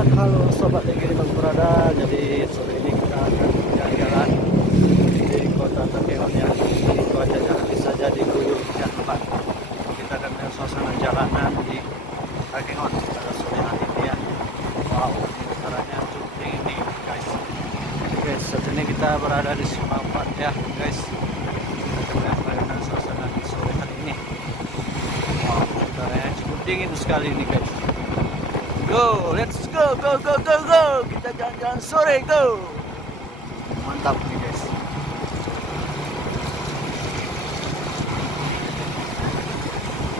Halo sobat Negeri Bang Berada. Jadi sore ini kita akan jalan-jalan di kota Takengon ya. Di cuacanya bisa jadi guyur hujan lebat. Kita akan melihat suasana jalanan di Takengon pada sore hari ini ya. Wow, udaranya cukup dingin nih guys. Oke, saat ini kita berada di Simapat ya guys. Kita akan melihat suasana di sore hari ini. Wow, udaranya cukup dingin sekali nih guys. Go, let's go, go, go, go, go. Kita jalan-jalan sore, go. Mantap nih guys.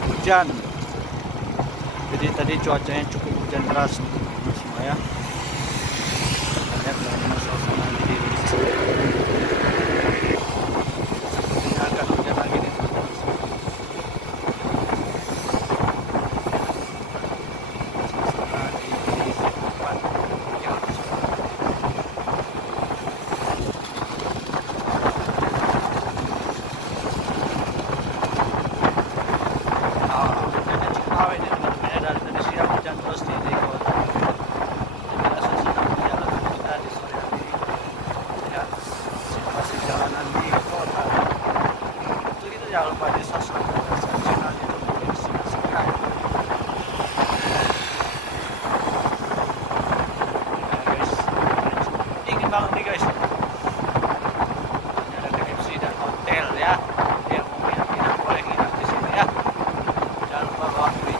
Hujan. Jadi tadi cuacanya cukup hujan deras semua ya. Lihat bagaimana suasana di sini. Ini akan hujan lagi nih. Jangan lupa di subscribe channel YouTube subscribe. Guys, dingin banget nih guys. Ini ada KFC dan hotel ya. Yang mau nginap boleh nginap di sini ya. Jangan lupa bawa duit.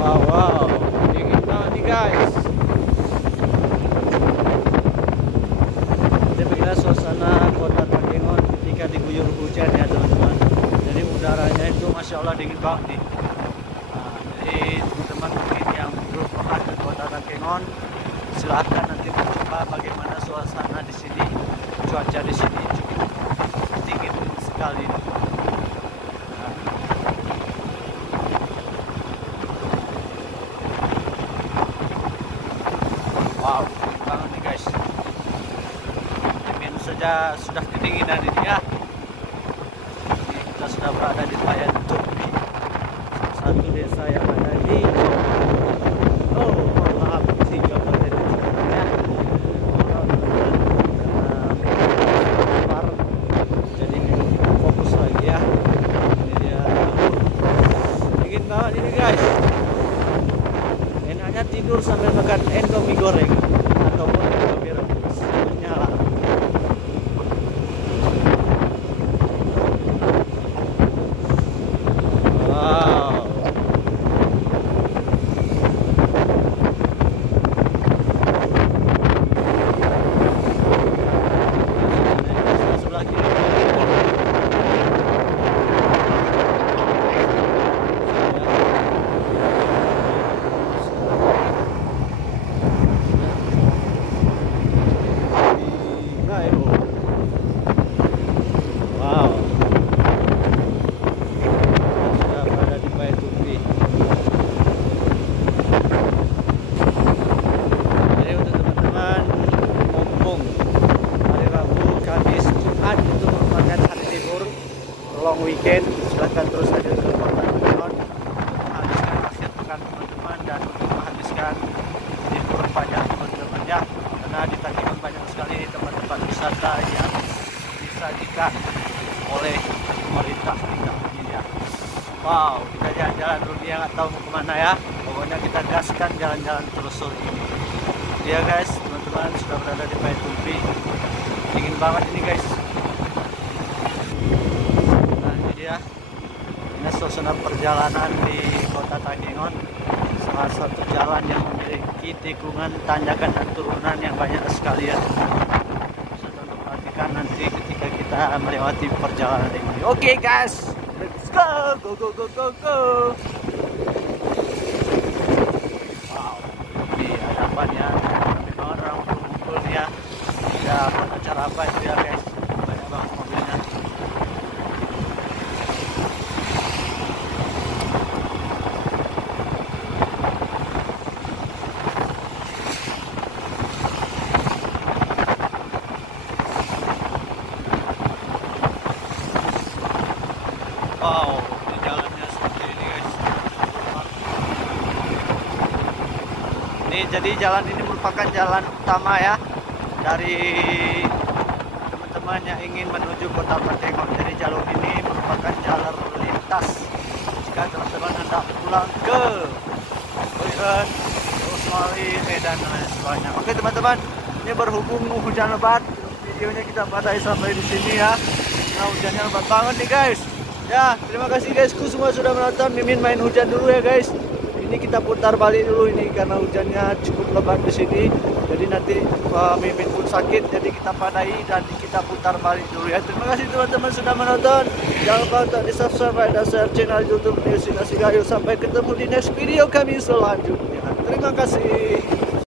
Wow, dingin banget nih guys. Suasana kota Takengon ketika diguyur hujan ya teman-teman. Jadi udaranya itu masya Allah dingin banget nih. Nah, jadi teman-teman mungkin yang belum pernah ke kota Takengon, silahkan nanti mencoba bagaimana suasana di sini. Cuaca di sini cukup dingin sekali. Nah. Wow, dingin banget nih guys. Saja sudah kedinginan ini ya. Ini kita sudah berada di Bayan Tumpi, salah satu desa yang ada di Kabupaten ya. Jadi fokus lagi ya. Ini dia. Dingin banget ini guys. Enaknya tidur sambil makan Indomie goreng ataupun Indomie rebus nyala. Long weekend, silahkan terus hadir ke kota Takengon menghabiskan akhir pekan teman-teman dan untuk menghabiskan libur panjang teman-teman ya, karena di Takengon banyak sekali tempat-tempat wisata yang disajikan oleh pemerintah kita ini ya. Wow, kita jalan-jalan dulu ya, nggak tahu mau kemana ya, pokoknya kita gaskan jalan-jalan terus sore ini ya guys. Teman-teman sudah berada di Bayan Tumpi, dingin banget ini guys. Ini suasana perjalanan di kota Takengon, salah satu jalan yang memiliki tikungan, tanjakan dan turunan yang banyak sekali ya. Bisa untuk perhatikan nanti ketika kita melewati perjalanan ini. Oke guys, let's go, go, go, go, go, go. Wow, di hadapannya ramai banget orang berkumpul nih ya. Ya, acara apa itu ya guys? Banyak banget mobilnya. Wow, ini jalannya seperti ini guys. Jadi jalan ini merupakan jalan utama ya dari teman-teman yang ingin menuju Kota Pratengon. Jadi jalur ini merupakan jalur lintas jika teman-teman hendak pulang ke Boyren, terus melalui Medan dan lain sebagainya. Oke teman-teman, ini berhubung hujan lebat, videonya kita badai sampai di sini ya. Nah hujannya lebat banget nih guys. Ya terima kasih guysku semua sudah menonton. Mimin main hujan dulu ya guys. Ini kita putar balik dulu ini karena hujannya cukup lebat di sini. Jadi nanti Mimin pun sakit, jadi kita padai dan kita putar balik dulu ya. Terima kasih teman-teman sudah menonton. Jangan lupa untuk di subscribe dan share channel YouTube News Nasi Gayo. Sampai ketemu di next video kami selanjutnya. Terima kasih.